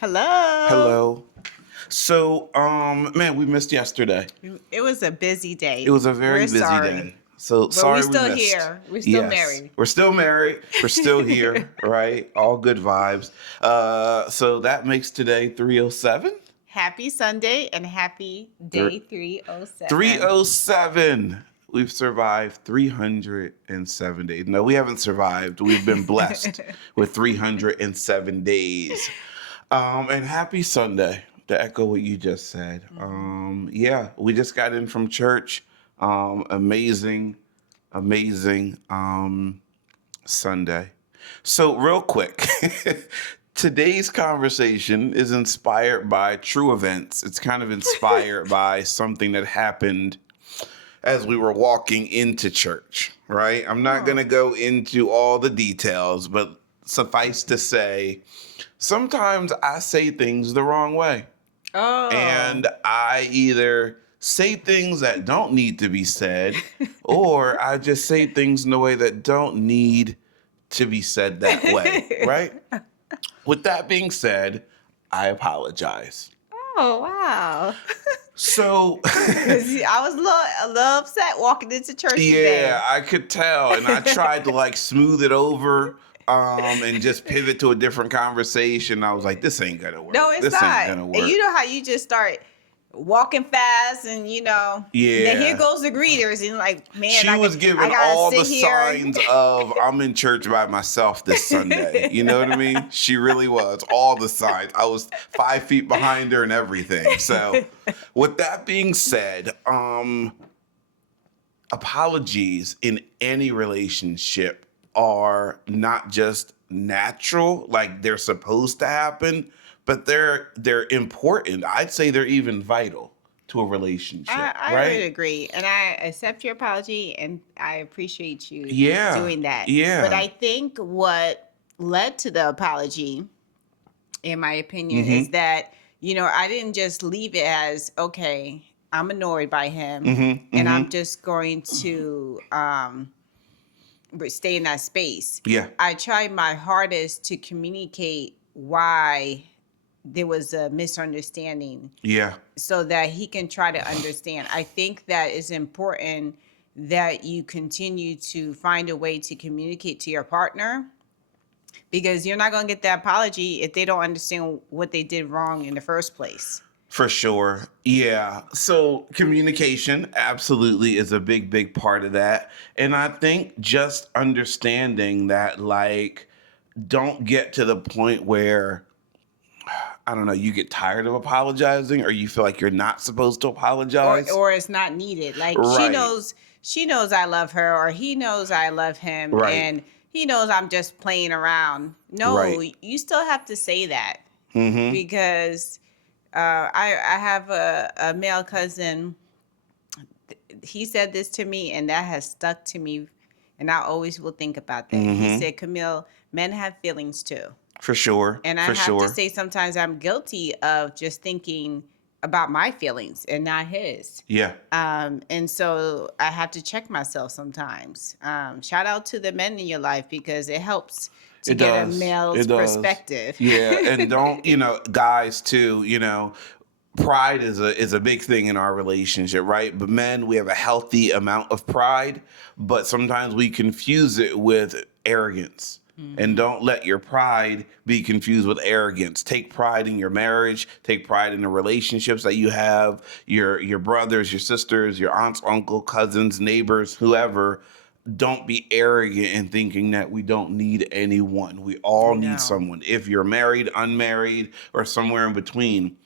Hello. Hello. Man, we missed yesterday. It was a busy It day. was a very We're busy sorry, day. So but we're sorry we still missed. here. We're still Yes. married. We're still married. We're still here, right? All good vibes. So that makes today 307. Happy Sunday and happy day 307. 307. We've survived 307 days. No, we haven't survived. We've been blessed with 307 days. And happy Sunday, to echo what you just said. Yeah, we just got in from church. Amazing Sunday. So, real quick, today's conversation is inspired by true events. It's kind of inspired by something that happened as we were walking into church, right? I'm not going to go into all the details, but suffice to say, sometimes I say things the wrong way. Oh. And I either say things that don't need to be said, or I just say things in a way that don't need to be said that way, right? With that being said, I apologize. Oh, wow. So, Because I was a little upset walking into church yeah, today. I could tell. And I tried to like smooth it over and just pivot to a different conversation. I was like, this ain't gonna No, work. it's This ain't not. gonna And you work. know how you just start walking fast and then here Yeah. goes the greeters and like, man, She was I giving gotta all the sit here. signs of I'm in church by myself this Sunday. You know what I mean? She really was. All the signs. I was 5 feet behind her and everything. So with that being said, apologies in any relationship are not just natural, like they're supposed to happen, but they're important. I'd say they're even vital to a relationship, I would right? agree. And I accept your apology and I appreciate you Yeah. doing that. But Yeah. I think what led to the apology, in my opinion, is Mhm. that, I didn't just leave it as, okay, I'm annoyed by him Mhm. and I'm Mhm. just going to stay in that space. Yeah. I tried my hardest to communicate why there was a misunderstanding Yeah. so that he can try to understand. I think that it's important that you continue to find a way to communicate to your partner because you're not going to get that apology if they don't understand what they did wrong in the first place. For sure. Yeah. So communication absolutely is a big, big part of that. And I think just understanding that, like, don't get to the point where, I don't know, you get tired of apologizing or you feel like you're not supposed to apologize. Or it's not needed. Like Right. she knows I love her or he knows I love him Right. and he knows I'm just playing around. No, Right. you still have to say that Mm-hmm. because I have a male cousin. He said this to me, and that has stuck to me, and I always will think about that. He Mm-hmm. said, "Camille, men have feelings too," For sure. and I For have to sure. say sometimes I'm guilty of just thinking about my feelings and not his. Yeah. And so I have to check myself sometimes. Shout out to the men in your life because it helps to It get a does. It male's does. perspective. Yeah. And don't, guys too, pride is a big thing in our relationship, right? But men, we have a healthy amount of pride, but sometimes we confuse it with arrogance. And Mhm. don't let your pride be confused with arrogance. Take pride in your marriage. Take pride in the relationships that you have, your brothers, your sisters, your aunts, uncle, cousins, neighbors, whoever. Don't be arrogant in thinking that we don't need anyone. We all need No. someone. If you're married, unmarried, or somewhere in between,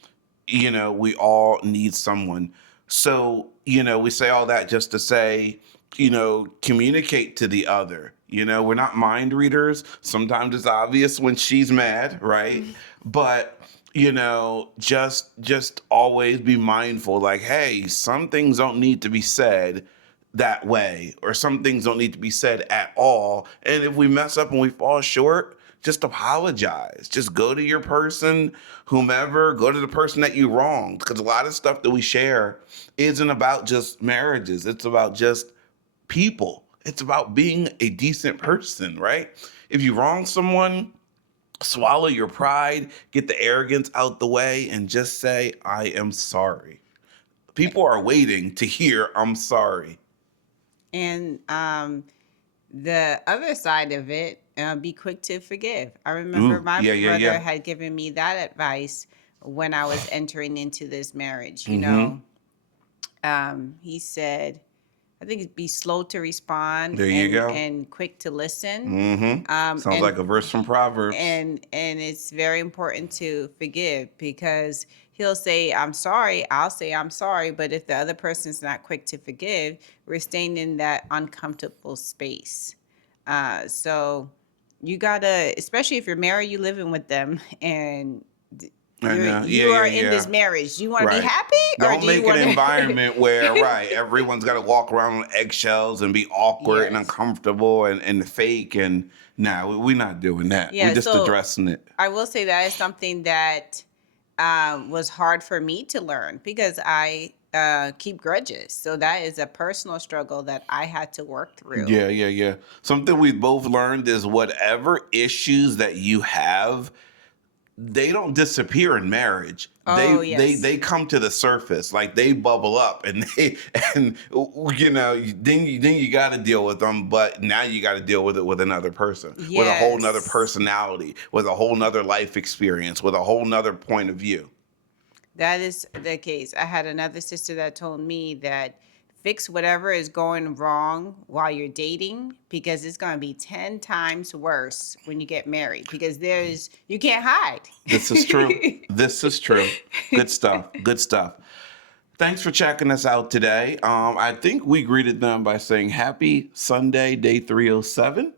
we all need someone. So, we say all that just to say, communicate to the other. We're not mind readers. Sometimes it's obvious when she's mad, right? But, just always be mindful like, hey, some things don't need to be said that way, or some things don't need to be said at all. And if we mess up and we fall short, just apologize. Just go to your person, whomever, go to the person that you wronged. Because a lot of stuff that we share isn't about just marriages, it's about just people. It's about being a decent person, right? If you wrong someone, swallow your pride, get the arrogance out the way, and just say, I am sorry. People are waiting to hear, I'm sorry. And the other side of it, be quick to forgive. I remember Ooh, my yeah, yeah, brother yeah. had given me that advice when I was entering into this marriage. Mm-hmm. He said, I think it'd be slow to respond There you and go. quick to listen. Mm-hmm. Sounds like And a verse from Proverbs. it's very important to forgive, because he'll say I'm sorry, I'll say I'm sorry, but if the other person's not quick to forgive, we're staying in that uncomfortable space. So you gotta, especially if you're married, you living with them, and I know. Yeah, you yeah, are in yeah. this marriage. Do you want to be Right. happy, or Don't do you make an want to? environment where, right, everyone's got to walk around on eggshells and be awkward and Yes. uncomfortable and fake. And nah, we're not doing that. We're Yeah. just So addressing it. I will say that is something that was hard for me to learn, because I keep grudges. So that is a personal struggle that I had to work through. Yeah, yeah, yeah. Something we both learned is whatever issues that you have, they don't disappear in marriage. They Oh, they yes. they come to the surface, like they bubble up, and they and then you got to deal with them. But now you got to deal with it with another person, with a whole nother Yes. personality, with a whole nother life experience, with a whole nother point of view. That is the case. I had another sister that told me that fix whatever is going wrong while you're dating, because it's going to be 10 times worse when you get married, because you can't hide. This is true. This is true. Good stuff. Good stuff. Thanks for checking us out today. I think we greeted them by saying Happy Sunday, day 307.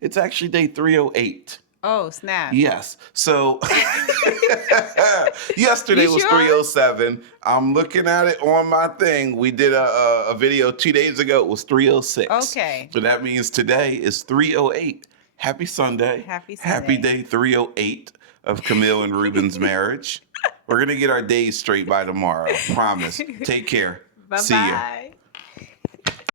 It's actually day 308. Oh, snap. Yes. So yesterday You was sure? 307. I'm looking at it on my thing. We did a video 2 days ago. It was 306. Okay. So that means today is 308. Happy Sunday. Happy Happy Sunday. day 308 of Camille and Ruben's marriage. We're going to get our days straight by tomorrow. Promise. Take care. Bye See ya. bye.